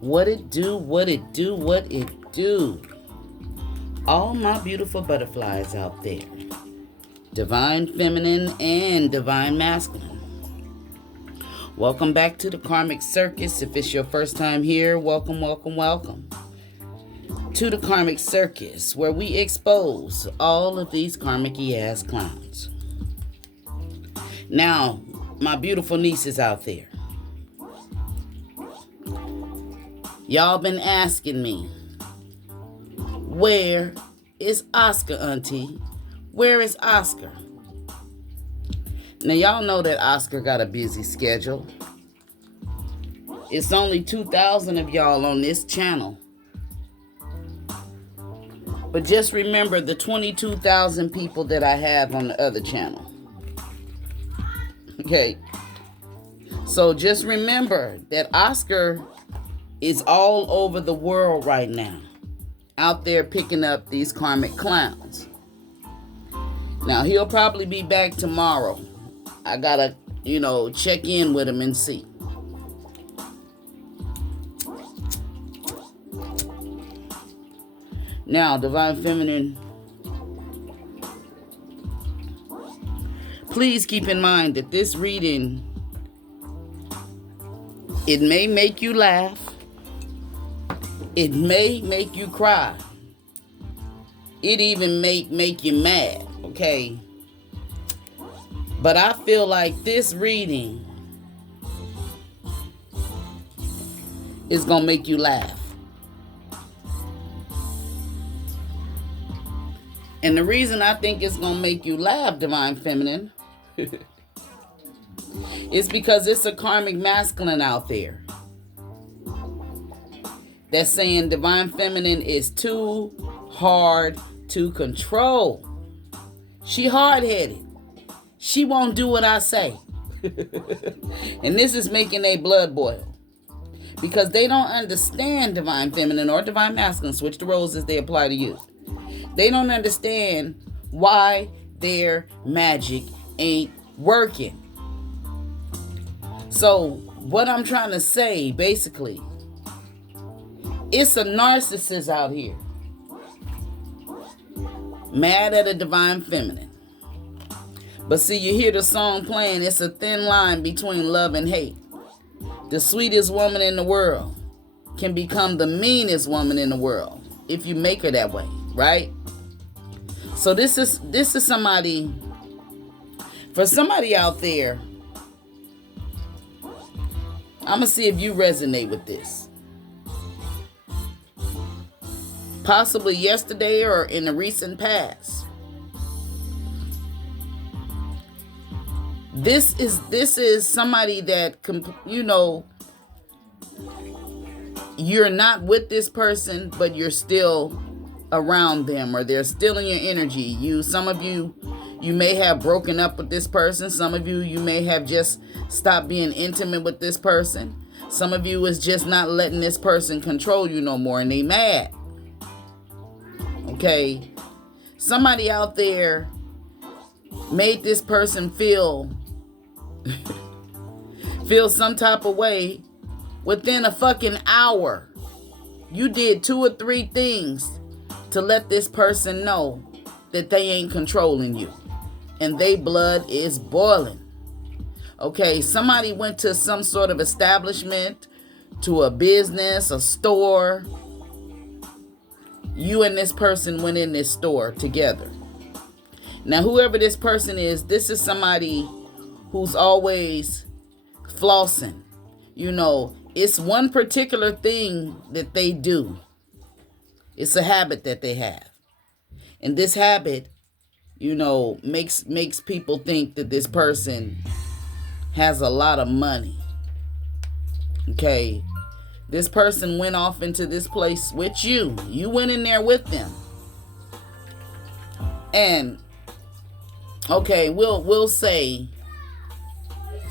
What it do, what it do, what it do. All my beautiful butterflies out there. Divine feminine and divine masculine. Welcome back to the Karmic Circus. If it's your first time here, welcome, welcome, welcome to the Karmic Circus, where we expose all of these karmic-y ass clowns. Now, my beautiful nieces out there. Y'all been asking me, where is Oscar, auntie? Where is Oscar? Now, y'all know that Oscar got a busy schedule. It's only 2,000 of y'all on this channel. But just remember the 22,000 people that I have on the other channel. Okay? So just remember that Oscar is all over the world right now, out there picking up these karmic clowns. Now, he'll probably be back tomorrow. I gotta, check in with him and see. Now, Divine Feminine, please keep in mind that this reading, it may make you laugh. It may make you cry. It even may make you mad, okay? But I feel like this reading is going to make you laugh. And the reason I think it's going to make you laugh, Divine Feminine, is because it's a karmic masculine out there that's saying Divine Feminine is too hard to control. She hard-headed. She won't do what I say. And this is making their blood boil. Because they don't understand Divine Feminine or Divine Masculine. Switch the roles as they apply to you. They don't understand why their magic ain't working. So, what I'm trying to say, basically, it's a narcissist out here, mad at a Divine Feminine. But see, you hear the song playing, it's a thin line between love and hate. The sweetest woman in the world can become the meanest woman in the world if you make her that way, right? So this is somebody, for somebody out there, I'm going to see if you resonate with this. Possibly yesterday or in the recent past. This is somebody that, you're not with this person, but you're still around them, or they're still in your energy. Some of you may have broken up with this person. Some of you may have just stopped being intimate with this person. Some of you is just not letting this person control you no more, and they mad. Okay, somebody out there made this person feel some type of way within a fucking hour. You did 2 or 3 things to let this person know that they ain't controlling you, and they blood is boiling. Okay, somebody went to some sort of establishment, to a business, a store. You and this person went in this store together. Now, whoever this person is, this is somebody who's always flossing. It's one particular thing that they do. It's a habit that they have. And this habit, makes people think that this person has a lot of money. Okay. This person went off into this place with you. You went in there with them. And, okay, we'll say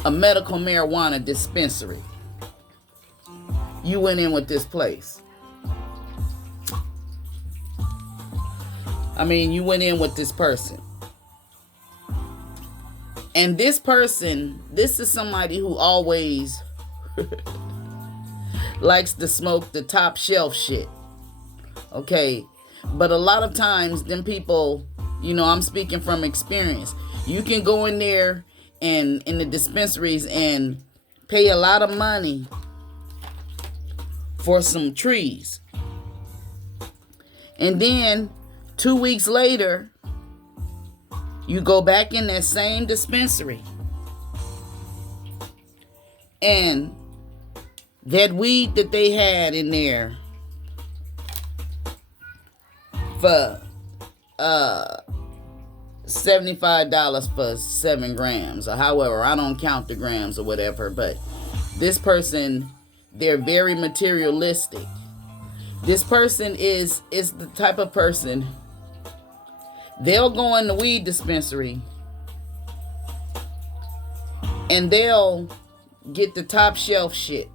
a medical marijuana dispensary. You went in with this place. You went in with this person. And this person, this is somebody who always likes to smoke the top shelf shit. Okay. But a lot of times, them people, I'm speaking from experience. You can go in there and in the dispensaries and pay a lot of money for some trees. And then 2 weeks later, you go back in that same dispensary. And that weed that they had in there for $75 for 7 grams, or however, I don't count the grams or whatever, but this person, they're very materialistic. This person is the type of person, they'll go in the weed dispensary and they'll get the top shelf shit,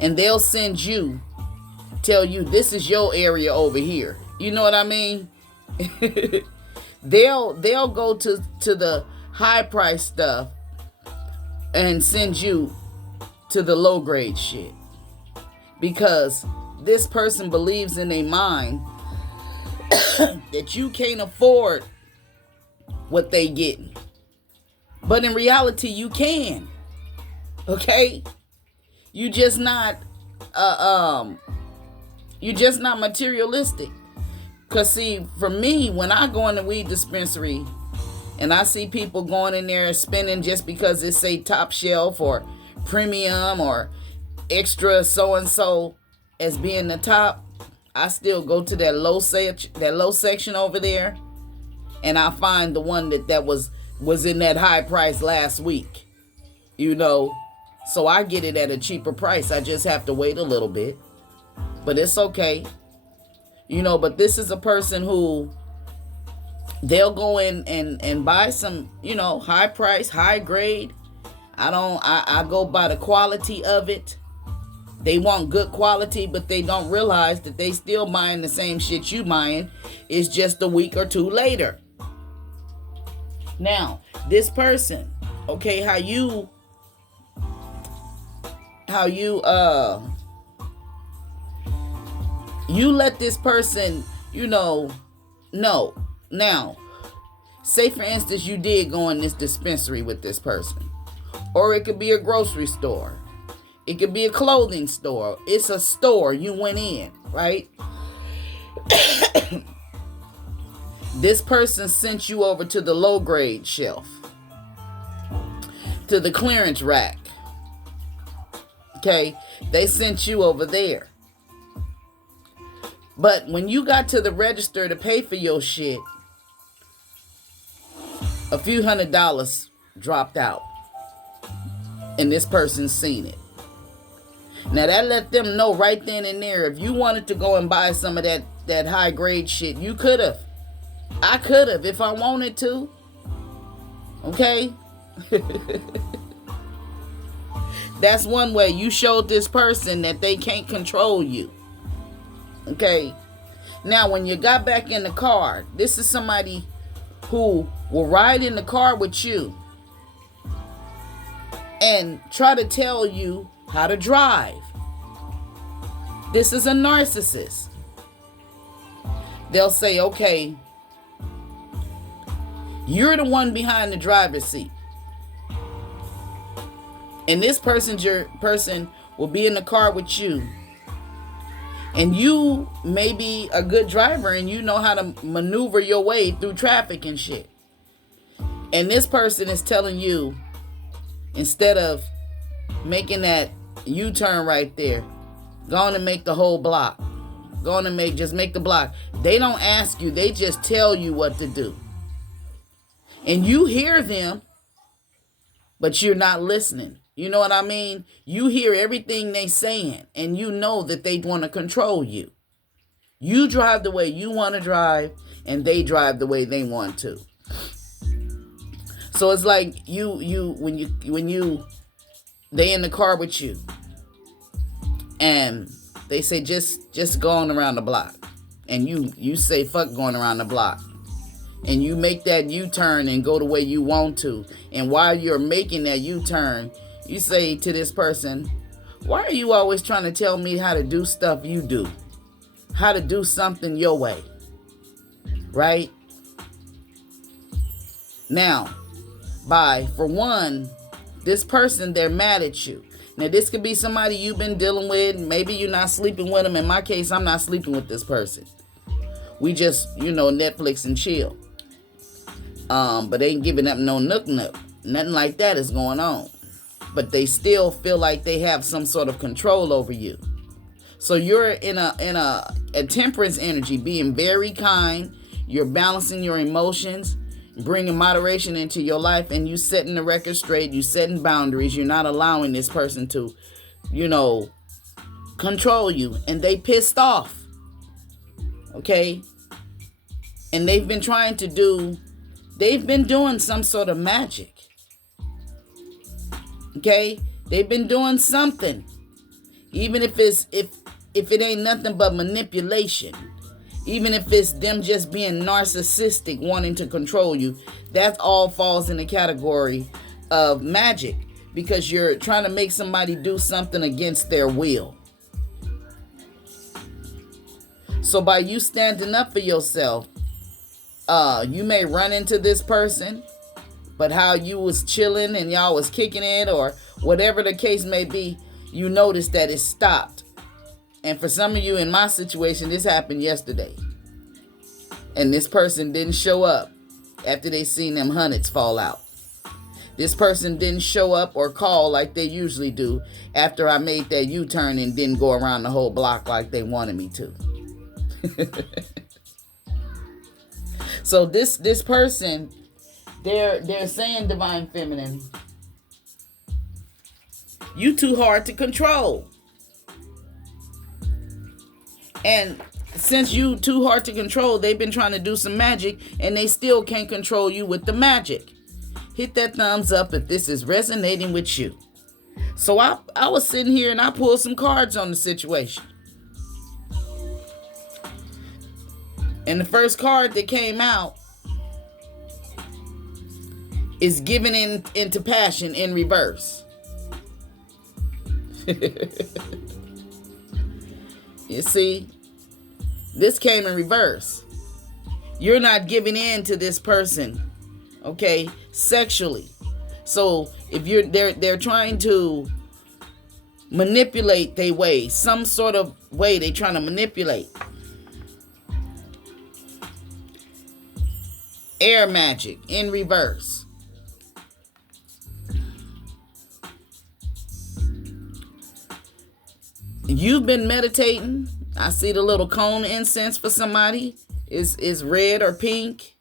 and they'll send you, tell you this is your area over here. You know what I mean? They'll go to the high price stuff and send you to the low grade shit, because this person believes in their mind that you can't afford what they getting. But in reality, you can. Okay? You just not materialistic. Cause see, for me, when I go in the weed dispensary and I see people going in there spending just because it say top shelf or premium or extra so and so as being the top, I still go to that low section over there, and I find the one that was in that high price last week. So I get it at a cheaper price. I just have to wait a little bit, but it's okay. But this is a person who, they'll go in and buy some, high price, high grade. I go by the quality of it. They want good quality, but they don't realize that they still buying the same shit you buying. It's just a week or two later. Now, this person, okay, how you let this person, know. Now, say for instance, you did go in this dispensary with this person. Or it could be a grocery store. It could be a clothing store. It's a store you went in, right? This person sent you over to the low grade shelf, to the clearance rack. Okay? They sent you over there. But when you got to the register to pay for your shit, a few $100s dropped out. And this person's seen it. Now that let them know right then and there, if you wanted to go and buy some of that high grade shit, you could have. I could have if I wanted to. Okay? That's one way you showed this person that they can't control you. Okay? Now when you got back in the car, this is somebody who will ride in the car with you and try to tell you how to drive. This is a narcissist. They'll say, okay, you're the one behind the driver's seat. And this person will be in the car with you. And you may be a good driver and you know how to maneuver your way through traffic and shit. And this person is telling you, instead of making that U-turn right there, go on and make the whole block. Go on and make the block. They don't ask you. They just tell you what to do. And you hear them, but you're not listening. You know what I mean? You hear everything they saying, and you know that they want to control you. You drive the way you want to drive, and they drive the way they want to. So it's like they in the car with you, and they say just go on around the block, and you say fuck going around the block, and you make that U-turn and go the way you want to, and while you're making that U-turn, you say to this person, Why are you always trying to tell me how to do stuff you do? How to do something your way? Right? Now, for one, this person, they're mad at you. Now, this could be somebody you've been dealing with. Maybe you're not sleeping with them. In my case, I'm not sleeping with this person. We just, Netflix and chill. But they ain't giving up no nook. Nothing like that is going on. But they still feel like they have some sort of control over you. So you're in a temperance energy, being very kind. You're balancing your emotions, bringing moderation into your life, and you setting the record straight. You setting boundaries. You're not allowing this person to, control you. And they pissed off. Okay? And they've been doing some sort of magic. Okay? They've been doing something. Even if it ain't nothing but manipulation. Even if it's them just being narcissistic, wanting to control you. That all falls in the category of magic. Because you're trying to make somebody do something against their will. So by you standing up for yourself, you may run into this person, but how you was chilling and y'all was kicking it or whatever the case may be, you notice that it stopped. And for some of you in my situation, this happened yesterday. And this person didn't show up after they seen them hundreds fall out. This person didn't show up or call like they usually do after I made that U-turn and didn't go around the whole block like they wanted me to. So this person, they're saying, Divine Feminine, you too hard to control. And since you too hard to control, they've been trying to do some magic and they still can't control you with the magic. Hit that thumbs up if this is resonating with you. So I was sitting here and I pulled some cards on the situation. And the first card that came out is giving into passion in reverse. You see, this came in reverse. You're not giving in to this person, okay, sexually. So if they're trying to manipulate their way, some sort of way they're trying to manipulate. Air magic in reverse. You've been meditating. I see the little cone incense for somebody is red or pink.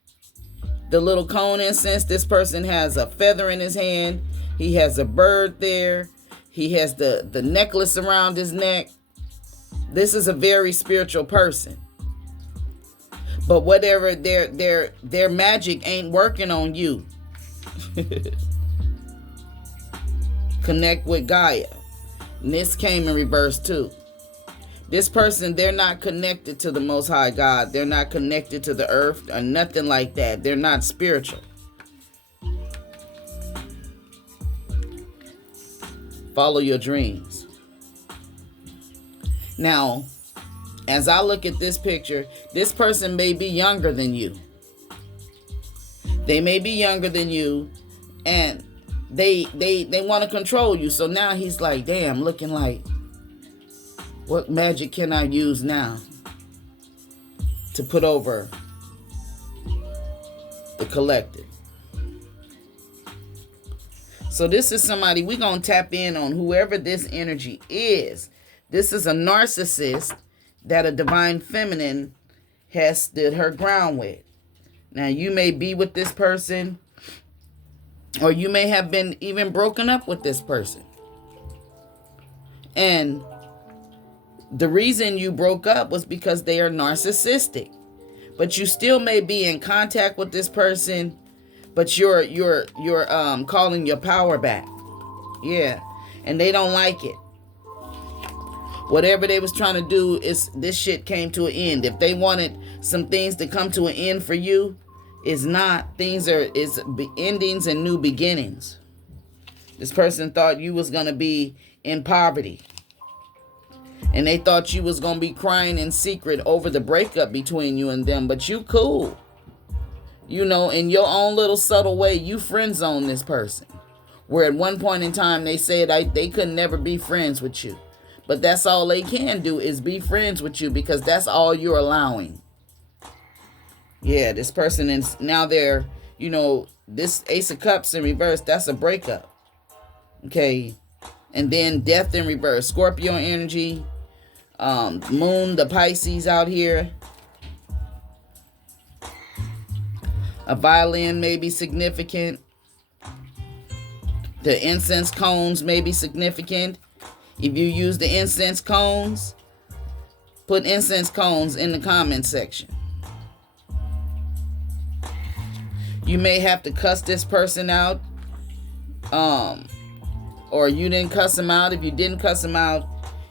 The little cone incense, this person has a feather in his hand. He has a bird there. He has the necklace around his neck. This is a very spiritual person. But whatever their magic ain't working on you. Connect with Gaia. And this came in reverse too. This person, they're not connected to the Most High God. They're not connected to the earth or nothing like that. They're not spiritual. Follow your dreams. Now, as I look at this picture, this person may be younger than you. They may be younger than you, and they want to control you. So now he's like, damn, looking like, what magic can I use now to put over the collective? So this is somebody, we're going to tap in on whoever this energy is. This is a narcissist that a Divine Feminine has stood her ground with. Now, you may be with this person, or you may have been even broken up with this person. And the reason you broke up was because they are narcissistic. But you still may be in contact with this person, but you're calling your power back. Yeah. And they don't like it. Whatever they was trying to do, is this shit came to an end. If they wanted some things to come to an end for you, it's not. It's endings and new beginnings. This person thought you was going to be in poverty. And they thought you was going to be crying in secret over the breakup between you and them. But you cool. You know, in your own little subtle way, you friend zone this person. Where at one point in time, they said they could never be friends with you. But that's all they can do is be friends with you because that's all you're allowing. Yeah, this person is now they're, you know, this Ace of Cups in reverse, that's a breakup. Okay. And then death in reverse. Scorpio energy. Moon, the Pisces out here. A violin may be significant. The incense cones may be significant. If you use the incense cones, put incense cones in the comment section. You may have to cuss this person out. Or you didn't cuss him out. If you didn't cuss him out,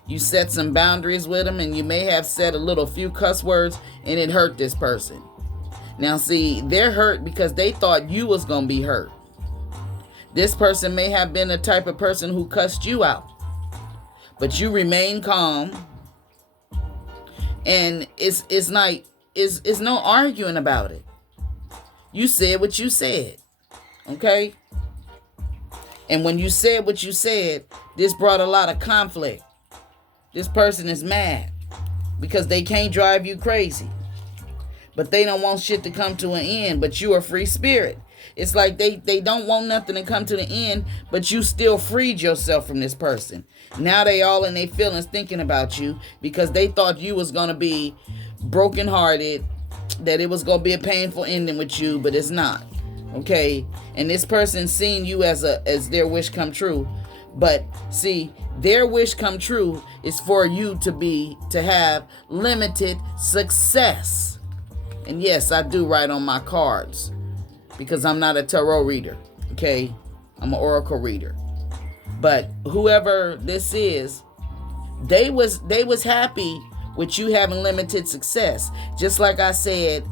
you set some boundaries with him, and you may have said a few cuss words, and it hurt this person. Now, see, they're hurt because they thought you was going to be hurt. This person may have been the type of person who cussed you out, but you remain calm, and it's no arguing about it. You said what you said, okay? And when you said what you said, this brought a lot of conflict. This person is mad because they can't drive you crazy. But they don't want shit to come to an end, but you are free spirit. It's like they don't want nothing to come to the end, but you still freed yourself from this person. Now they all in their feelings thinking about you because they thought you was going to be brokenhearted, that it was going to be a painful ending with you, but it's not. Okay? And this person seeing you as their wish come true. But see, their wish come true is for you to have limited success. And yes, I do write on my cards because I'm not a tarot reader. Okay? I'm an oracle reader. But whoever this is, they was happy with you having limited success. Just like I said,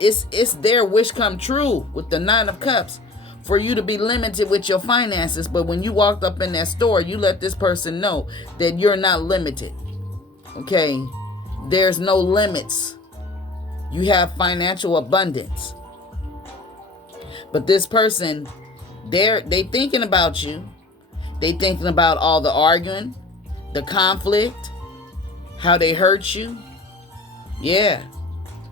it's their wish come true with the Nine of Cups for you to be limited with your finances. But when you walked up in that store, you let this person know that you're not limited. Okay? There's no limits. You have financial abundance. But this person, they thinking about you. They thinking about all the arguing, the conflict, how they hurt you. Yeah.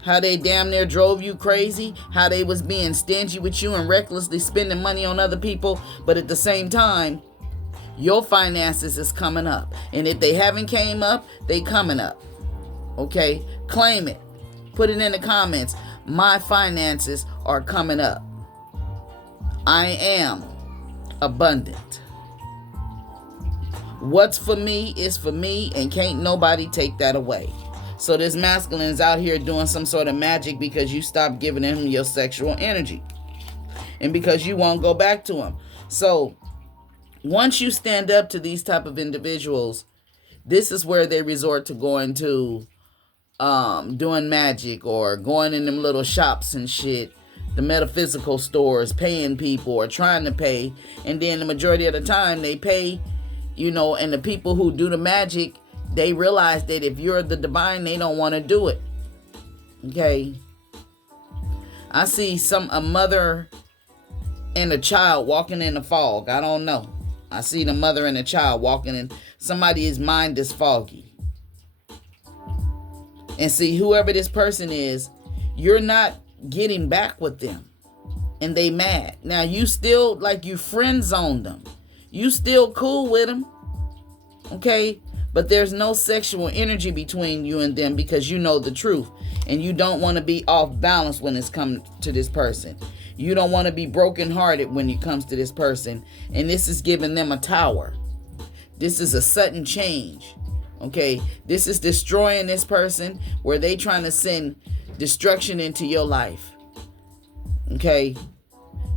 How they damn near drove you crazy. How they was being stingy with you and recklessly spending money on other people. But at the same time, your finances is coming up. And if they haven't came up, they coming up. Okay? Claim it. Put it in the comments. My finances are coming up. I am abundant. What's for me is for me, and can't nobody take that away. So this masculine is out here doing some sort of magic because you stopped giving him your sexual energy. And because you won't go back to him. So once you stand up to these type of individuals, this is where they resort to going to doing magic or going in them little shops and shit, the metaphysical stores, paying people or trying to pay. And then the majority of the time they pay, you know, and the people who do the magic, they realize that if you're the divine, they don't want to do it. Okay. I see a mother and a child walking in the fog. I don't know. I see the mother and a child walking in. Somebody's mind is foggy. And see, whoever this person is, you're not getting back with them. And they mad. Now, you still, like, you friend zoned them. You still cool with them. Okay? But there's no sexual energy between you and them because you know the truth. And you don't want to be off balance when it's come to this person. You don't want to be brokenhearted when it comes to this person. And this is giving them a tower. This is a sudden change. Okay? This is destroying this person where they trying to send destruction into your life. Okay?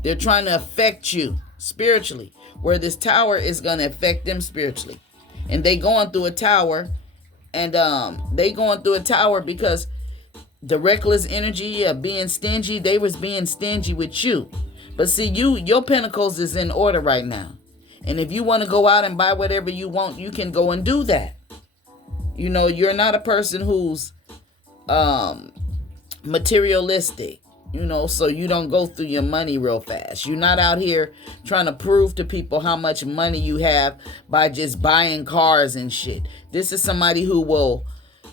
They're trying to affect you spiritually. Where this tower is going to affect them spiritually. And they going through a tower. And they going through a tower because the reckless energy of being stingy, they was being stingy with you. But see, your Pentacles is in order right now. And if you want to go out and buy whatever you want, you can go and do that. You know, you're not a person who's materialistic, you know, so you don't go through your money real fast. You're not out here trying to prove to people how much money you have by just buying cars and shit. This is somebody who will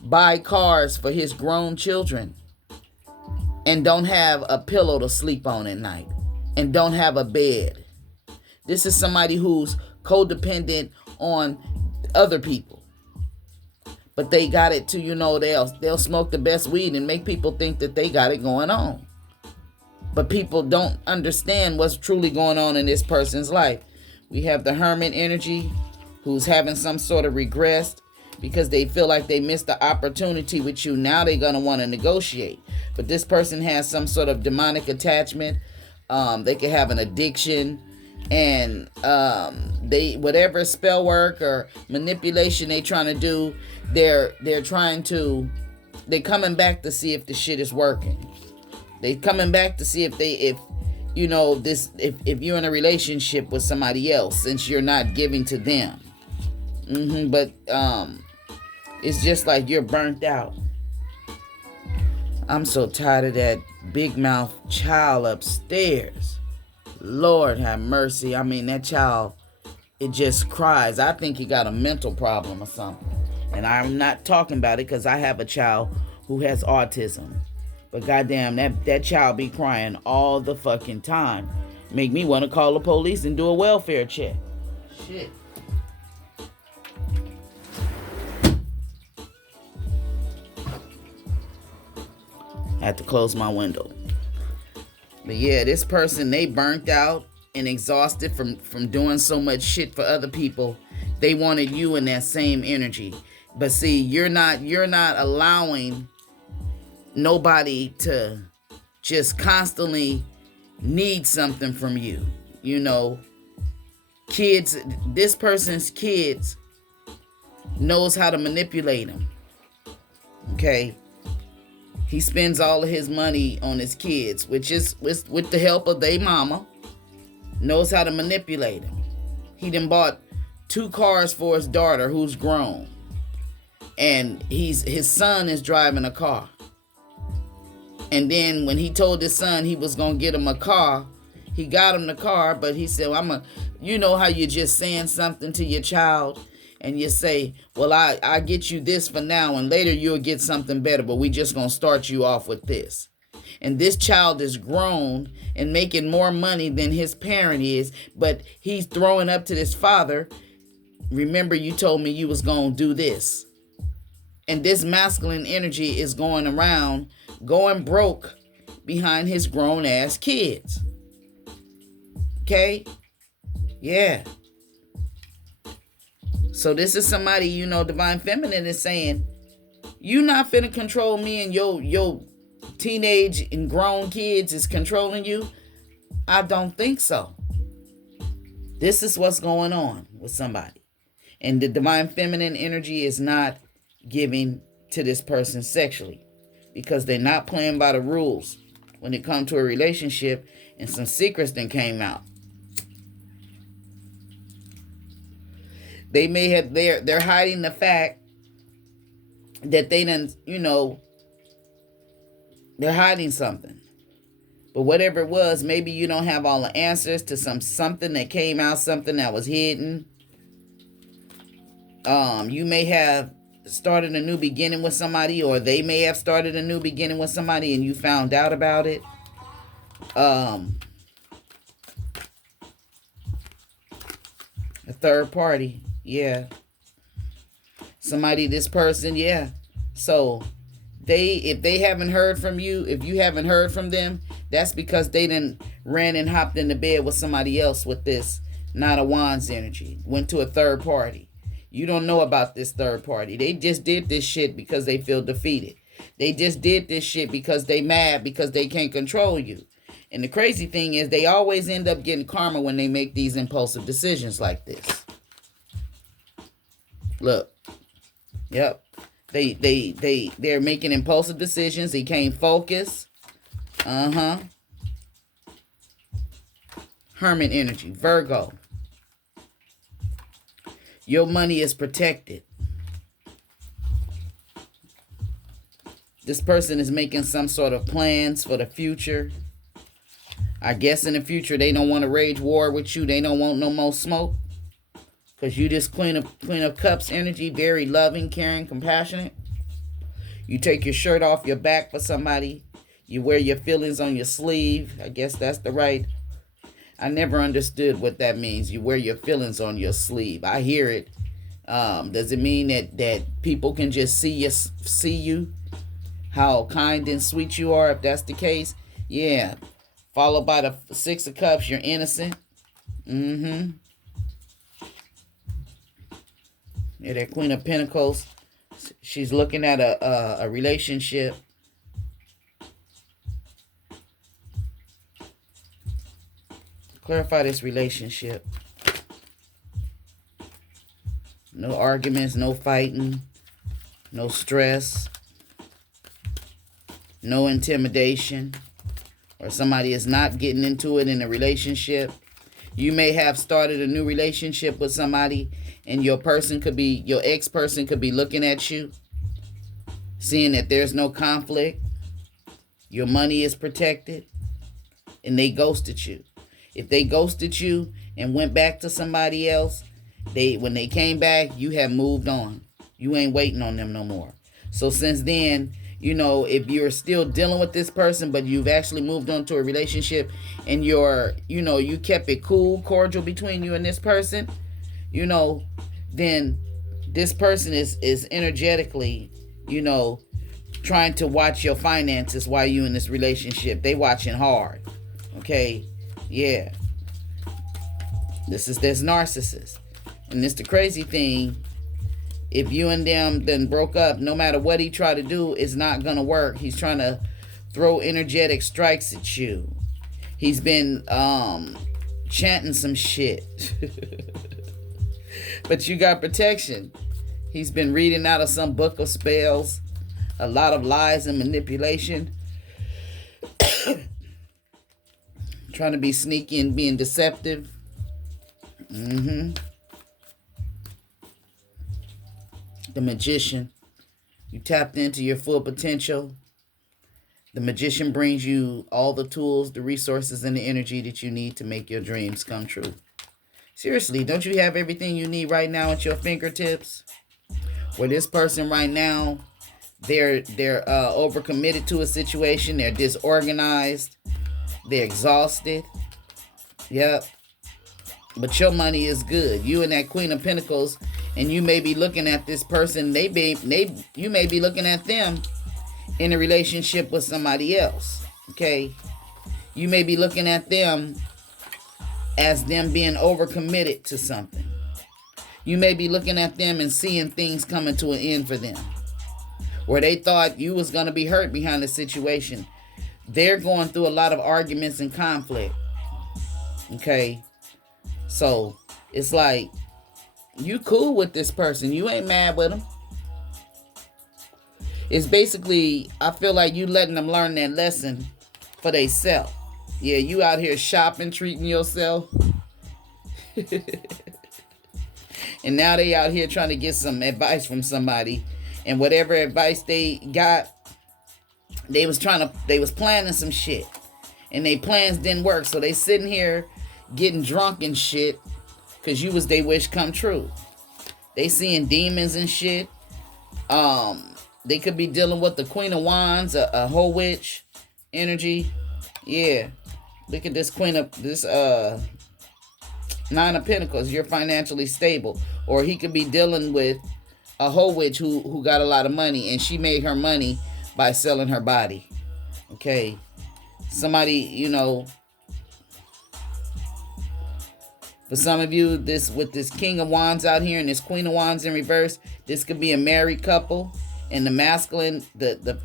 buy cars for his grown children and don't have a pillow to sleep on at night and don't have a bed. This is somebody who's codependent on other people. But they got it to, you know, they'll smoke the best weed and make people think that they got it going on. But people don't understand what's truly going on in this person's life. We have the Hermit energy, who's having some sort of regress because they feel like they missed the opportunity with you. Now they're going to want to negotiate. But this person has some sort of demonic attachment. They could have an addiction. And they, whatever spell work or manipulation they trying to do, they're coming back to see if the shit is working. They coming back to see if you're in a relationship with somebody else, since you're not giving to them. But it's just like you're burnt out. I'm so tired of that big mouth child upstairs. Lord have mercy. I mean, that child, it just cries. I think he got a mental problem or something. And I'm not talking about it because I have a child who has autism. But goddamn, that child be crying all the fucking time. Make me want to call the police and do a welfare check. Shit. I had to close my window. But yeah, this person, they burnt out and exhausted from doing so much shit for other people. They wanted you in that same energy. But see, you're not allowing nobody to just constantly need something from you. You know, kids, this person's kids knows how to manipulate them. Okay? He spends all of his money on his kids, which is with the help of their mama. Knows how to manipulate him. He done bought 2 cars for his daughter who's grown. And his son is driving a car. And then when he told his son he was going to get him a car, he got him the car, but he said, you know how you're just saying something to your child and you say, well, I get you this for now and later you'll get something better, but we just going to start you off with this. And this child is grown and making more money than his parent is, but he's throwing up to this father. Remember, you told me you was going to do this. And this masculine energy is going around, going broke behind his grown ass kids. Okay? Yeah. So this is somebody, you know, Divine Feminine is saying, you not finna control me and your teenage and grown kids is controlling you. I don't think so. This is what's going on with somebody. And the Divine Feminine energy is not giving to this person sexually because they're not playing by the rules when it comes to a relationship, and some secrets then came out. They may have, they're hiding the fact that they done, you know, they're hiding something. But whatever it was, maybe you don't have all the answers to something that came out, something that was hidden. You may have started a new beginning with somebody, or they may have started a new beginning with somebody and you found out about it. A third party. Yeah. Somebody, this person, yeah. So if they haven't heard from you, if you haven't heard from them, that's because they done ran and hopped into bed with somebody else with this Knight of Wands energy. Went to a third party. You don't know about this third party. They just did this shit because they feel defeated. They just did this shit because they mad because they can't control you. And the crazy thing is they always end up getting karma when they make these impulsive decisions like this. Look. Yep. They're making impulsive decisions. They can't focus. Hermit energy. Virgo. Your money is protected. This person is making some sort of plans for the future. I guess in the future they don't want to rage war with you. They don't want no more smoke. Because you just Queen of Cups energy, very loving, caring, compassionate. You take your shirt off your back for somebody. You wear your feelings on your sleeve. I guess that's the right. I never understood what that means. You wear your feelings on your sleeve. I hear it. Does it mean that people can just see you? How kind and sweet you are, if that's the case? Yeah. Followed by the Six of Cups, you're innocent. Yeah, that Queen of Pentacles, she's looking at a relationship. Clarify this relationship. No arguments, no fighting, no stress, no intimidation, or somebody is not getting into it in a relationship. You may have started a new relationship with somebody, and your ex-person could be looking at you, seeing that there's no conflict, your money is protected, and they ghosted you. If they ghosted you and went back to somebody else, when they came back, you have moved on. You ain't waiting on them no more. So since then, if you're still dealing with this person, but you've actually moved on to a relationship, and you kept it cool, cordial between you and this person, then this person is energetically, trying to watch your finances while you in this relationship. They watching hard. Okay? Yeah. This narcissist. And it's the crazy thing. If you and them then broke up, no matter what he tried to do, it's not going to work. He's trying to throw energetic strikes at you. He's been chanting some shit. But you got protection. He's been reading out of some book of spells. A lot of lies and manipulation. Trying to be sneaky and being deceptive. The Magician. You tapped into your full potential. The Magician brings you all the tools, the resources, and the energy that you need to make your dreams come true. Seriously, don't you have everything you need right now at your fingertips? Where this person right now, they're overcommitted to a situation. They're disorganized. They're exhausted. Yep. But your money is good. You and that Queen of Pentacles, and you may be looking at this person. You may be looking at them in a relationship with somebody else. Okay? You may be looking at them as them being overcommitted to something. You may be looking at them and seeing things coming to an end for them. Where they thought you was going to be hurt behind the situation. They're going through a lot of arguments and conflict. Okay? So, it's like, you cool with this person. You ain't mad with them. It's basically, I feel like you letting them learn that lesson for themselves. Yeah, you out here shopping, treating yourself. And now they out here trying to get some advice from somebody. And whatever advice they got, they was planning some shit. And they plans didn't work. So they sitting here getting drunk and shit. Because you was they wish come true. They seeing demons and shit. They could be dealing with the Queen of Wands, a whole witch energy. Yeah. Look at this Nine of Pentacles. You're financially stable. Or he could be dealing with a whole witch who got a lot of money. And she made her money by selling her body. Okay. Somebody, for some of you, with this King of Wands out here and this Queen of Wands in reverse, this could be a married couple. And the masculine, the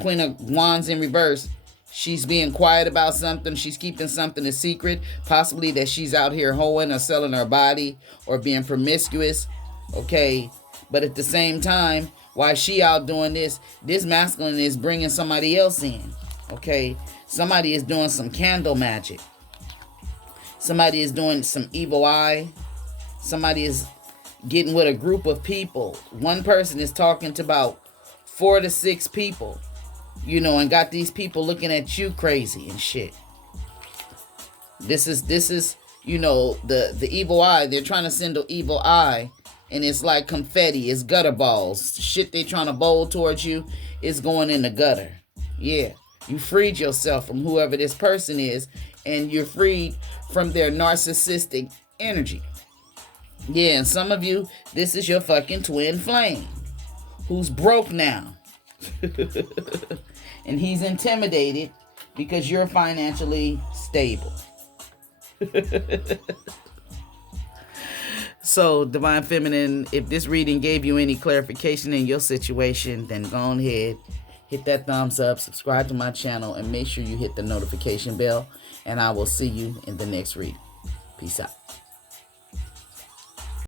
Queen of Wands in reverse, she's being quiet about something. She's keeping something a secret. Possibly that she's out here hoeing or selling her body or being promiscuous. Okay. But at the same time, while she out doing this masculine is bringing somebody else in. Okay. Somebody is doing some candle magic. Somebody is doing some evil eye. Somebody is getting with a group of people. One person is talking to about 4 to 6 people, you know, and got these people looking at you crazy and shit. This is, you know, the evil eye. They're trying to send an evil eye, and it's like confetti. It's gutter balls. Shit they trying to bowl towards you is going in the gutter. Yeah, you freed yourself from whoever this person is, and you're freed from their narcissistic energy. Yeah, and some of you, this is your fucking twin flame who's broke now. And he's intimidated because you're financially stable. So, Divine Feminine, if this reading gave you any clarification in your situation, then go on ahead, hit that thumbs up, subscribe to my channel, and make sure you hit the notification bell. And I will see you in the next reading. Peace out.